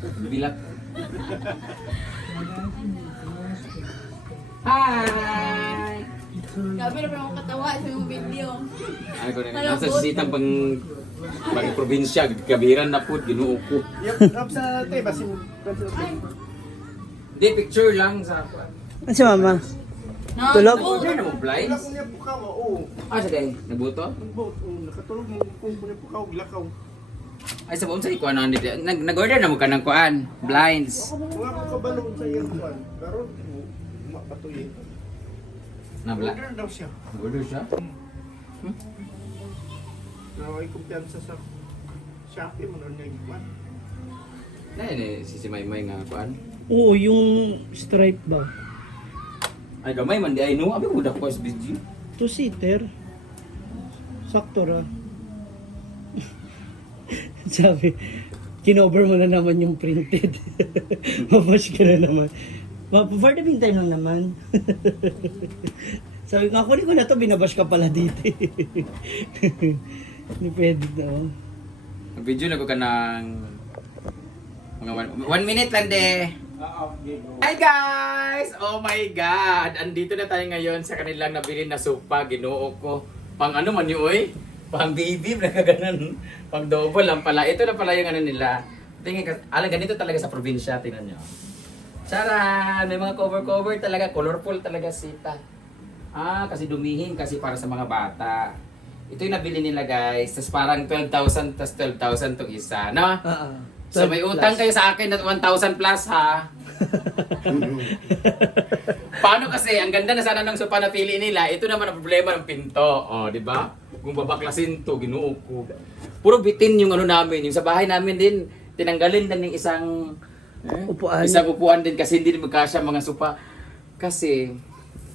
Bilak. Hi! Grabe na parang katawa sa yung video. Ay ko na nasa sisitang pang probinsya, kabiran na po, ginuo ko. Yup, sa te, basin. Hindi, picture lang sa ako. Ano si mama? No, Tulog? no. Ano mo, Wala blinds? ko niya pukaw, oo. Ah, sige, nabuto? Nakatulog mo kung niya pukaw, lakaw. Ay, sa buong sa ikuan na nito. Nag-order na mo ka ng kuan, blinds. Mga ko kabalong sa iyang kuwan. Pero, mapatuloy. Nabla. Order daw siya. Nag-order siya? Pero ay kumpiyansa sa Shopee mo na niya ikuan. Na, si Maymay nga kuan. Oo, yung stripe ba? Ay, gamay man di ay no. Abi ko da ko SBG. Two-seater. Sakto ra. Sabi, kinover mo na naman yung printed. Mabash ka na naman. For the meantime lang naman. Sabi nga, kunin ko na to, binabash ka pala dito. Hindi pwede to. Mag-video na ko ka ng mga 1 minute lang de. Hi guys! Oh my God! Andito na tayo ngayon sa kanilang nabili na sopa. Ginoo ko. Pang ano man yun, oy? Pang baby, nakaganan. Pang double lang pala. Ito na pala yung ano nila. Tingin ka, alam, ganito talaga sa probinsya. Tingnan nyo. Charan! May mga cover-cover talaga. Colorful talaga sita. Ah, kasi dumihin. Kasi para sa mga bata. Ito yung nabili nila guys. Tapos parang 12,000 tas 12,000 tong isa. No? So may utang kayo sa akin na 1,000 plus ha. Paano kasi ang ganda na sana ng sopa na pili nila, ito naman ang problema ng pinto. Oh, di ba? Kung babaklasin to, ginuo ko. Puro bitin yung ano namin, yung sa bahay namin din tinanggalin din ng isang Upuan. Isang upuan din kasi hindi din magkasya mga sopa. Kasi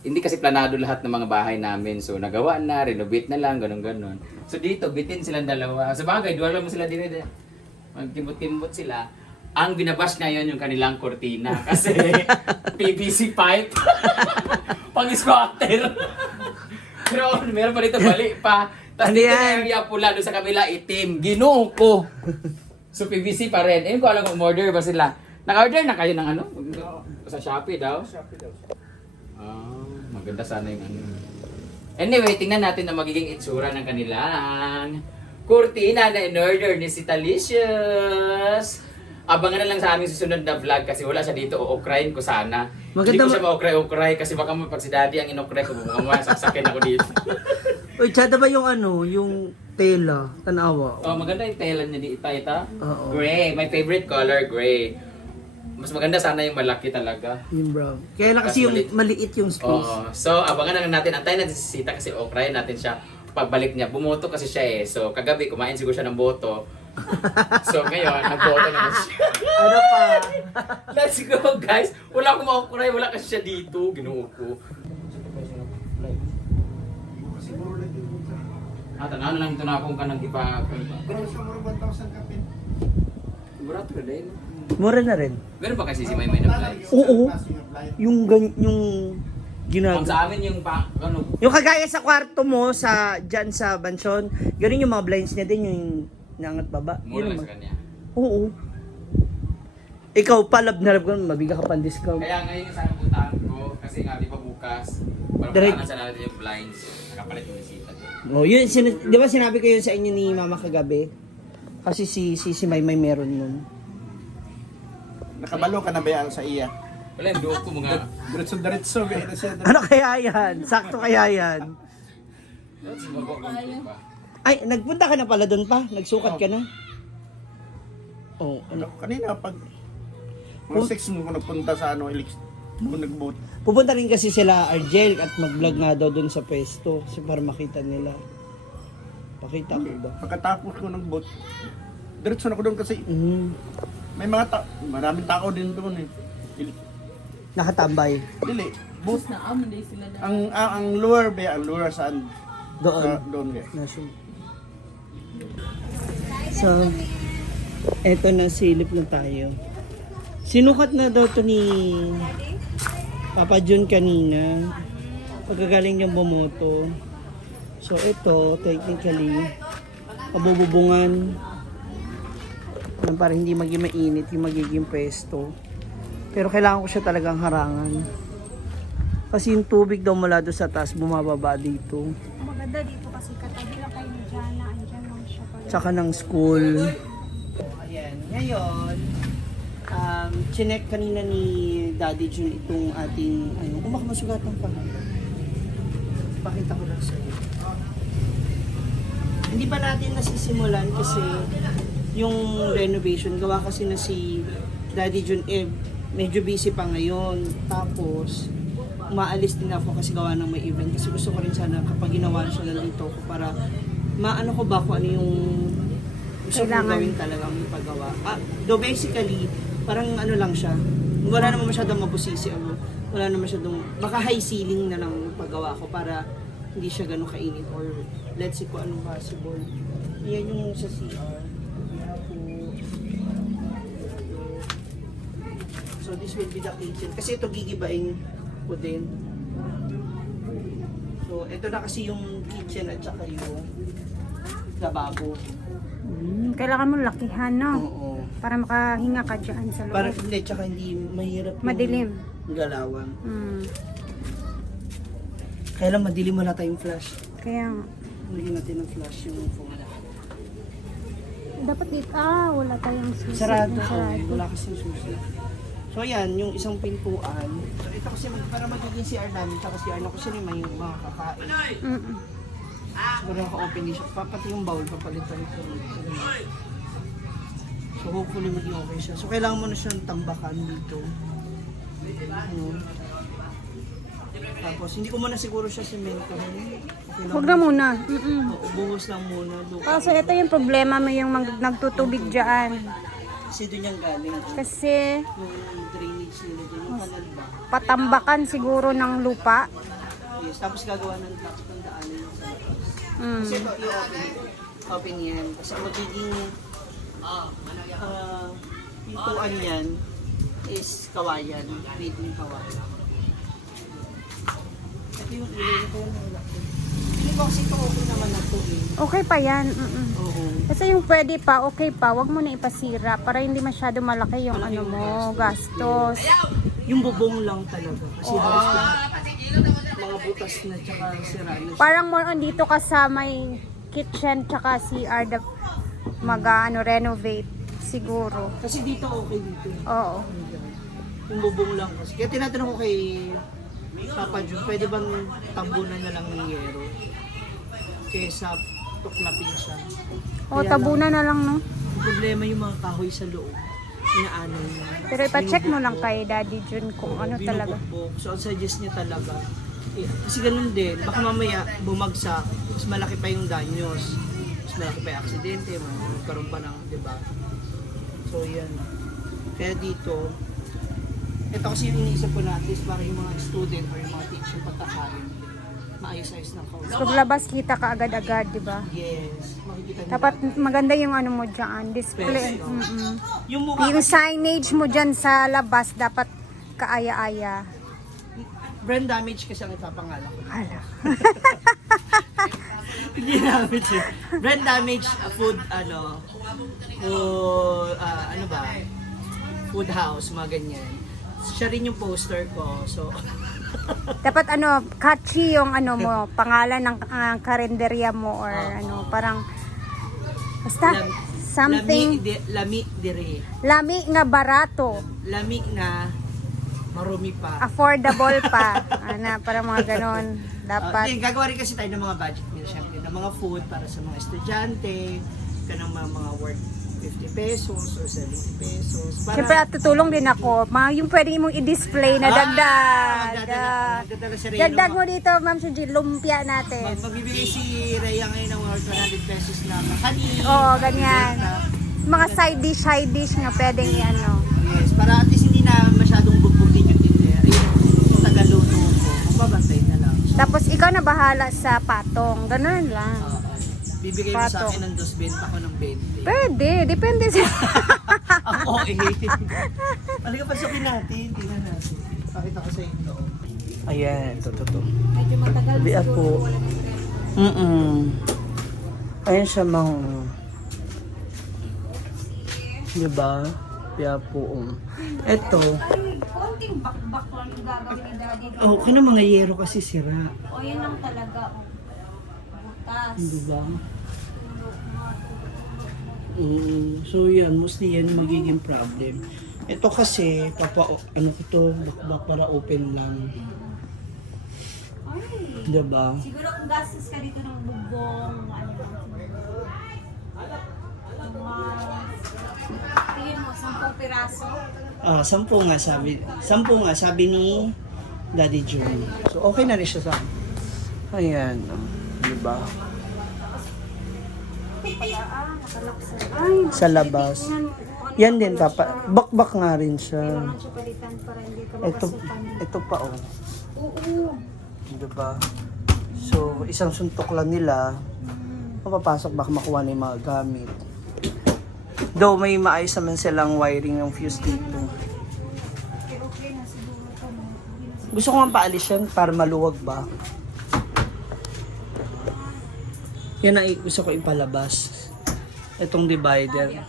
hindi kasi planado lahat ng mga bahay namin. So nagawa na, renovate na lang, ganun-ganun. So dito bitin silang dalawa. Sa bagay, duwala mo sila din. Magkimbot-kimbot sila. Ang binabash ngayon yung kanilang kortina kasi PVC pipe pang squatter. Pero meron pa dito bali pa. Tapos Ano dito yan? na area pula doon sa kabila itim. Ginoo ko. So PVC pa rin. Ayun ko alam kung order ba sila. Naka-order na kayo ng ano? Sa Shopee daw? Shopee daw siya. Ah, maganda sana yung ano. Anyway, tingnan natin ang magiging itsura ng kanilang kurtina na in-order ni si Talicious. Abangan na lang sa aming susunod na vlog kasi wala siya dito. O-ukrayin ko sana. Hindi Maganda ko siya ma-ukray-ukray kasi baka pag si daddy ang in-ukray ko, saksakin ako dito. Uy, tsada ba yung ano, yung tela, tanawa? Oh, maganda yung tela niya dito. Oo. Gray. My favorite color, gray. Mas maganda sana yung malaki talaga. Yung brown. Kaya lang kasi Tapos yung maliit yung space. Oo. So, abangan na lang natin. Antayin natin si Sita kasi ukrayin natin siya. Pagbalik niya, bumoto kasi siya eh. So, kagabi, kumain siguro siya ng boto. So, ngayon, nagboto na siya. Ano pa? Let's go, guys. Wala akong makukuray. Wala kasi siya dito. Ginuo ko. Siguro lang yung utang. Tanaw na lang ito na akong kanang ipa. Pero sa mga 1,000 kapin. Barato na din. Mura na rin. Meron ba kasi si Maymay na vlog? Oo. Yung yung Ang ginagawa. sa amin yung ano, Yung kagaya sa kwarto mo sa diyan sa Bansyon, ganun yung mga blinds niya din yung nangat baba. mura Yun lang sa naman. kanya. Oo. Ikaw pa lab na lab ka, mabiga ka pang discount. Kaya ngayon yung sana puntahan ko, kasi nga di ba bukas, para Direct. puntahan sa natin yung blinds, nakapalit yung resita ko. Oh, yun di ba sinabi ko yun sa inyo ni Mama kagabi? Kasi si Maymay meron nun. Nakabalo ka na ba yan sa iya? Wala yung duo ko mga... Diretso-diretso. Ano kaya yan? Sakto kaya yan? Ay, nagpunta ka na pala doon pa? Nagsukat ka na? Oh, ano? Kanina pag mga 6 mo nagpunta sa ano, mo nag-boat. Pupunta rin kasi sila Argel at mag-vlog nga daw doon sa pwesto kasi para makita nila. Pakita ko ba? Pagkatapos ko nag-boat, diretso na ko doon kasi may mga maraming tao din doon eh. Nakatambay. Dili, boat. Na amon din sila na. Ang lure ba, ang lure saan? Doon. Doon ba? So, eto na, silip na tayo. Sinukat na daw to ni Papa John kanina. Pagkagaling niyang bumoto. So, ito, technically, kabububungan. Ganun, para hindi maging mainit yung magiging pwesto. Pero kailangan ko siya talagang harangan. Kasi yung tubig daw mula doon sa taas, bumababa dito. Maganda dito kasi katabi lang kayo ni Jana. Andyan lang siya pala. Tsaka ng school. Ayan, ngayon, chinek kanina ni Daddy Jun itong ating, baka masugatan pa. Pakita ko lang sa'yo. Hindi pa natin nasisimulan kasi yung renovation, gawa kasi na si Daddy Jun, medyo busy pa ngayon. Tapos, umaalis din ako kasi gawa ng may event. Kasi gusto ko rin sana kapag ginawa siya nandito ko para maano ko ba kung ano yung gusto ko gawin talagang ipagawa. Though basically, parang ano lang siya. Wala naman masyadong mabusisi. Wala naman masyadong, baka high ceiling na lang paggawa ko para hindi siya ganun kainit or let's see kung anong possible. Yan yung sa CR. So this will be the kitchen. Kasi ito gigibain ko din. So ito na kasi yung kitchen at saka yung lababo. Kailangan mo lakihan, no? Oo. Para makahinga ka dyan sa loob. Para hindi, tsaka hindi mahirap yung Madilim. galawan. Kaya Kailan madilim wala tayong flash. nga. Hindi natin ng flash yung phone. Dapat dito, wala tayong susi. Sarado. Sarado. Wala kasing susi. So ayan, yung isang pintuan. So ito kasi para magiging CR namin, tsaka CR na kasi may mga kakain. Siguro naka-open din siya. Pati yung bowl, papalitan ko. So hopefully maging okay siya. So kailangan mo na siyang tambakan dito. Tapos hindi ko muna siguro siya semento. Okay Huwag na muna. Oo, buhos lang muna. Kaso ito yung problema mo yung nagtutubig dyan. Kasi doon yung galing. Kasi Yung drainage nila dyan, yung kanal ba? patambakan siguro ng lupa. Yes, tapos gagawa ng blocks ng daanan yung sa labas. Kasi ito, i-open yan. Kasi magiging pintuan yan is kawayan. Made in kawayan. Ito yung ilay na kaya nila. Hindi ko kasi ito okay naman na ito eh. Okay pa yan. Oo. Kasi yung pwede pa, okay pa. Huwag mo na ipasira para hindi masyado malaki yung ano mo, gastos. Yung bubong lang talaga. Kasi halos mga butas na tsaka sira na siya. Parang more on dito ka sa may kitchen tsaka CR renovate siguro. Kasi dito okay dito. Oo. Yung bubong lang kasi. Kaya tinatanong ko kay Papa Jun, pwede bang tabunan na lang ng yero? Kesa tuklapin siya. O, tabunan na lang, no? Ang problema yung mga kahoy sa loob. Inaanay na. Pero ipacheck mo lang kay Daddy Jun kung ano talaga. Binubugbog. So, ang suggest niya talaga. Kasi ganun din, baka mamaya bumagsak, mas malaki pa yung danyos. Mas malaki pa yung aksidente, magkaroon pa ng, di ba? So, yan. Kaya dito, ito kasi yung iniisip ko na at least para yung mga student or yung mga teacher pagkakain, maayos-ayos ng kausap. Paglabas kita ka agad-agad, di ba? Yes, makikita nila. Dapat maganda yung ano mo dyan, display. Best, no? Yung mukha Yung kasi, signage mo dyan sa labas, dapat kaaya-aya. brand damage kasi ang ipapangala ko. Hala. Hindi damage eh. Brand damage, food, food house, mga ganyan. Siya rin yung poster ko, so... Dapat catchy yung mo, pangalan ng karinderya mo or parang basta something Lami dire. lami nga barato, Lami na marumi pa. affordable pa. Parang mga ganon. Dapat. Gagawa rin kasi tayo ng mga budget meal, syempre, ng mga food para sa mga estudyante, kanang mga worth 50 pesos or 70 pesos. Para, Siyempre at tutulong din ako. Yung pwede mong i-display na dagdag. Magdadala si Rhea Dagdag ng mo dito, Ma'am Suji, lumpia natin. magbibigay si Rhea ngayon ng worth 100 pesos na kanin. Oo, ganyan. Mga side dish nga pwedeng Yes, para at least hindi na masyadong bugbutin yung tinder. Yung tagaluto ko, magbabantay na lang. Tapos ikaw na bahala sa patong. Ganun lang. Bibigay mo sa Pato. akin ng 2 benta ko ng 20. Pwede, depende sa... Ang OA. Halika, pasukin natin. Tingnan natin. Pakita ko sa inyo. Ayan, ito. Medyo matagal Sabi ako. Ayan siya mga... Diba? Kaya po. Eto. Ay, konting bakbak lang yung gagawin ni Daddy. Oh, kaya mga yero kasi sira. O, yan lang talaga. O. Butas. Diba? So yan, mostly yan magiging problem. Ito kasi, ano ko to, bakbak para open lang. Ay. Diba? Siguro kung gastos ka dito ng bubong, ano, tingin mo, 10 piraso. 10 nga sabi. 10 nga sabi ni Daddy June. So okay na rin siya sa akin. Ayan. Diba? Ay, Sa labas. Yan din, papa. Bakbak nga rin siya. kailangan siya palitan para hindi ka Ito, makasukan. ito pa oh. Oo. Diba? So, isang suntok lang nila. Mapapasok baka makuha na yung mga gamit. Though may maayos naman silang wiring ng fuse dito. Okay, okay na siguro ito. No? Gusto ko nga paalis yan para maluwag ba? Yan ang gusto ko ipalabas. Itong divider.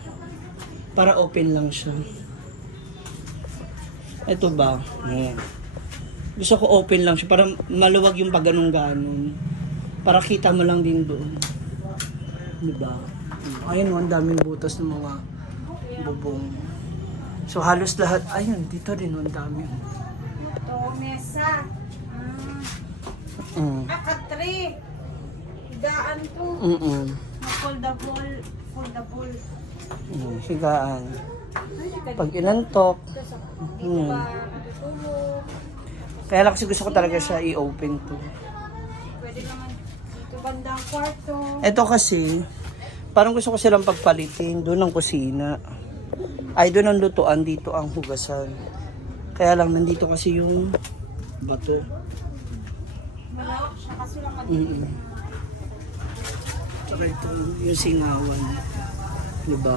Para open lang siya. Ito ba? Ayan. Gusto ko open lang siya para maluwag yung pag ganun. Para kita mo lang din doon. Diba? Ayun, ang daming butas ng mga bubong. So halos lahat, ayun, dito rin ang dami. Ito, mesa. Akatri. Higaan to. Foldable. Higaan. Pag inantok, Dito ba matutulog? kaya lang kasi gusto ko talaga siya i-open to. Pwede naman dito bandang kwarto. Ito kasi, parang gusto ko silang pagpalitin. Doon ang kusina. Ay, doon ang lutuan. Dito ang hugasan. Kaya lang, nandito kasi yung bato. Malawak siya kasi lang Tsaka ito, yung singawan. Diba?